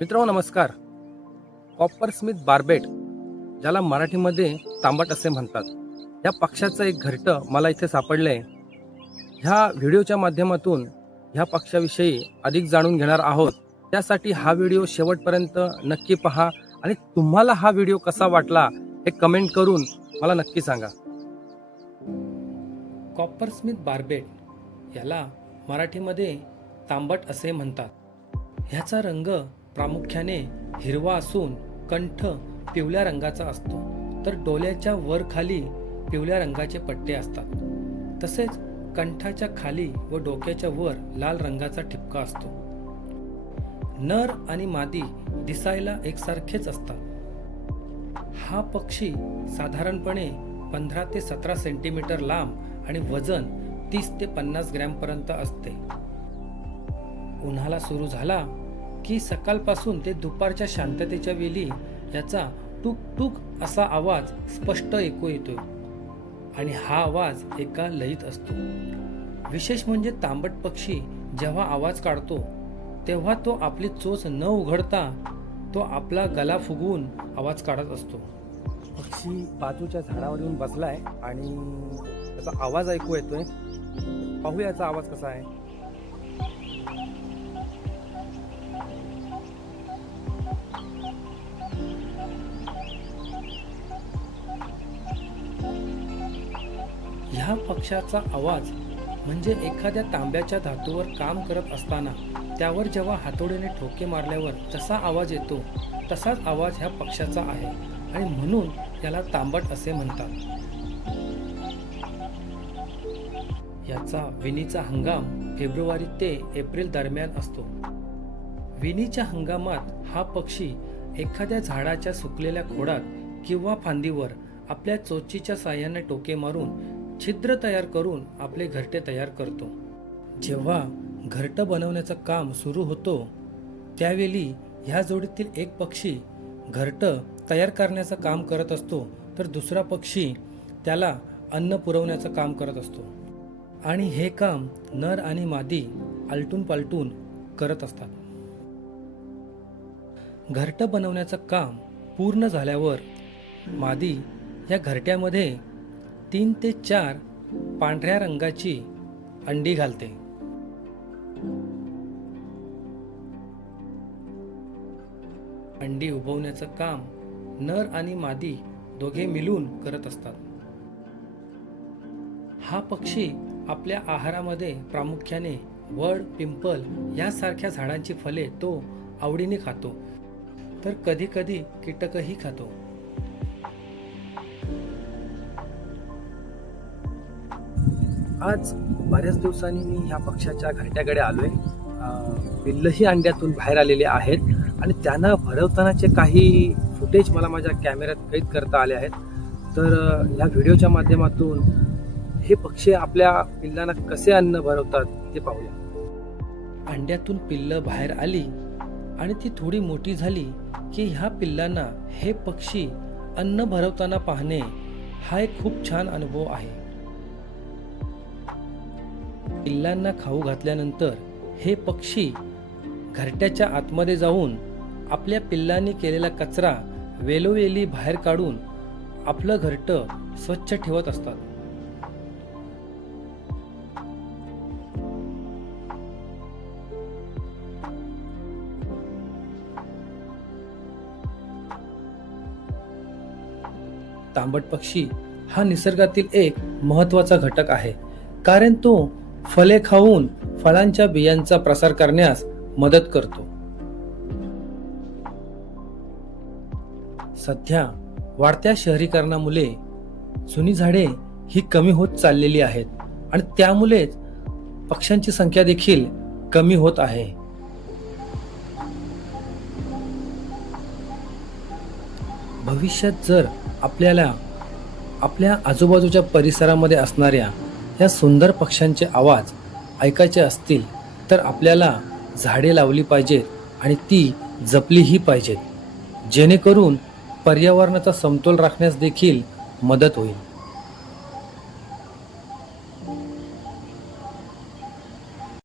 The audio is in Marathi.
मित्रांनो नमस्कार. कॉपरस्मिथ बार्बेट, ज्याला मराठीमध्ये तांबट असे म्हणतात, या पक्ष्याचं एक घरटं मला इथे सापडलंय. ह्या व्हिडिओच्या माध्यमातून ह्या पक्ष्याविषयी अधिक जाणून घेणार आहोत. त्यासाठी हा व्हिडिओ शेवटपर्यंत नक्की पहा आणि तुम्हाला हा व्हिडिओ कसा वाटला हे कमेंट करून मला नक्की सांगा. कॉपरस्मिथ बार्बेट याला मराठीमध्ये तांबट असे म्हणतात. ह्याचा रंग प्रामुख्याने हिरवा असून कंठ पिवळ्या रंगाचा असतो, तर डोळ्याच्या वर खाली पिवळ्या रंगाचे पट्टे असतात. तसेच कंठाच्या खाली व डोक्याच्या वर लाल रंगाचा ठिपका असतो. नर आणि मादी दिसायला एकसारखेच असतात. हा पक्षी साधारणपणे 15 ते 17 सेंटीमीटर लांब आणि वजन 30 ते 50 ग्रॅम पर्यंत असते. उन्हाळा सुरू झाला की सकाळपासून ते दुपारच्या शांततेच्या वेळी याचा टुक टुक असा आवाज स्पष्ट ऐकू येतो आणि हा आवाज एका लयीत असतो. विशेष म्हणजे तांबट पक्षी जेव्हा आवाज काढतो तेव्हा तो आपली चोच न उघडता तो आपला गला फुगवून आवाज काढत असतो. पक्षी बाजूच्या झाडावर येऊन बसलाय आणि त्याचा आवाज ऐकू येतोय. पाहूया याचा आवाज कसा आहे. ह्या पक्ष्याचा आवाज म्हणजे एखाद्या तांब्याच्या धातूवर काम करत असताना त्यावर जेव्हा हातोडीने ठोके मारल्यावर जसा आवाज येतो तसाच आवाज ह्या पक्ष्याचा आहे आणि म्हणून याला तांबट असे म्हणतात. याचा विणीचा हंगाम फेब्रुवारी ते एप्रिल दरम्यान असतो. विणीच्या हंगामात हा पक्षी एखाद्या झाडाच्या सुकलेल्या खोडात किंवा फांदीवर आपल्या चोचीच्या साह्याने टोके मारून छिद्र तयार करून आपले घरटे तयार करतो. जेव्हा घरटं बनवण्याचं काम सुरू होतो त्यावेळी ह्या जोडीतील एक पक्षी घरटं तयार करण्याचं काम करत असतो, तर दुसरा पक्षी त्याला अन्न पुरवण्याचं काम करत असतो आणि हे काम नर आणि मादी आलटून पालटून करत असतात. घरटं बनवण्याचं काम पूर्ण झाल्यावर मादी या घरट्यामध्ये 3 ते 4 पांढऱ्या रंगाची अंडी घालते. अंडी उबवण्याचं काम नर आणि मादी दोघे मिळून करत असतात. हा पक्षी आपल्या आहारामध्ये प्रामुख्याने वड, पिंपल यासारख्या झाडांची फळे तो आवडीने खातो, तर कधी कधी कीटकही खातो. आज बऱ्याच दिवसांनी मी ह्या पक्ष्याच्या घरट्याकडे आलोय. पिल्लही अंड्यातून बाहेर आलेले आहेत आणि त्यांना भरवतानाचे काही फुटेज मला माझ्या कॅमेऱ्यात कैद करता आले आहेत. तर ह्या व्हिडिओच्या माध्यमातून हे पक्षी आपल्या पिल्लांना कसे अन्न भरवतात ते पाहूया. अंड्यातून पिल्ल बाहेर आली आणि ती थोडी मोठी झाली की ह्या पिल्लांना हे पक्षी अन्न भरवताना पाहणे हा एक खूप छान अनुभव आहे. पिल्लांना खाऊ घातल्यानंतर हे पक्षी घरट्याच्या आतमध्ये जाऊन आपल्या पिल्लांनी केलेला कचरा वेळोवेळी बाहेर काढून आपलं घरटं स्वच्छ ठेवत असतात. तांबट पक्षी हा निसर्गातील एक महत्त्वाचा घटक आहे, कारण तो फळे खाऊन फळांच्या बियांचा प्रसार करण्यास मदत करतो. सध्या वाढत्या शहरीकरणामुळे जुनी झाडे ही कमी होत चाललेली आहेत आणि त्यामुळेच पक्ष्यांची संख्या देखील कमी होत आहे. भविष्यात जर आपल्याला आपल्या आजूबाजूच्या परिसरामध्ये असणाऱ्या या सुंदर पक्ष्यांचे आवाज ऐकायचे असतील तर आपल्याला झाडे लावली पाहिजेत आणि ती जपलीही पाहिजेत, जेणेकरून पर्यावरणाचा समतोल राखण्यास देखील मदत होईल.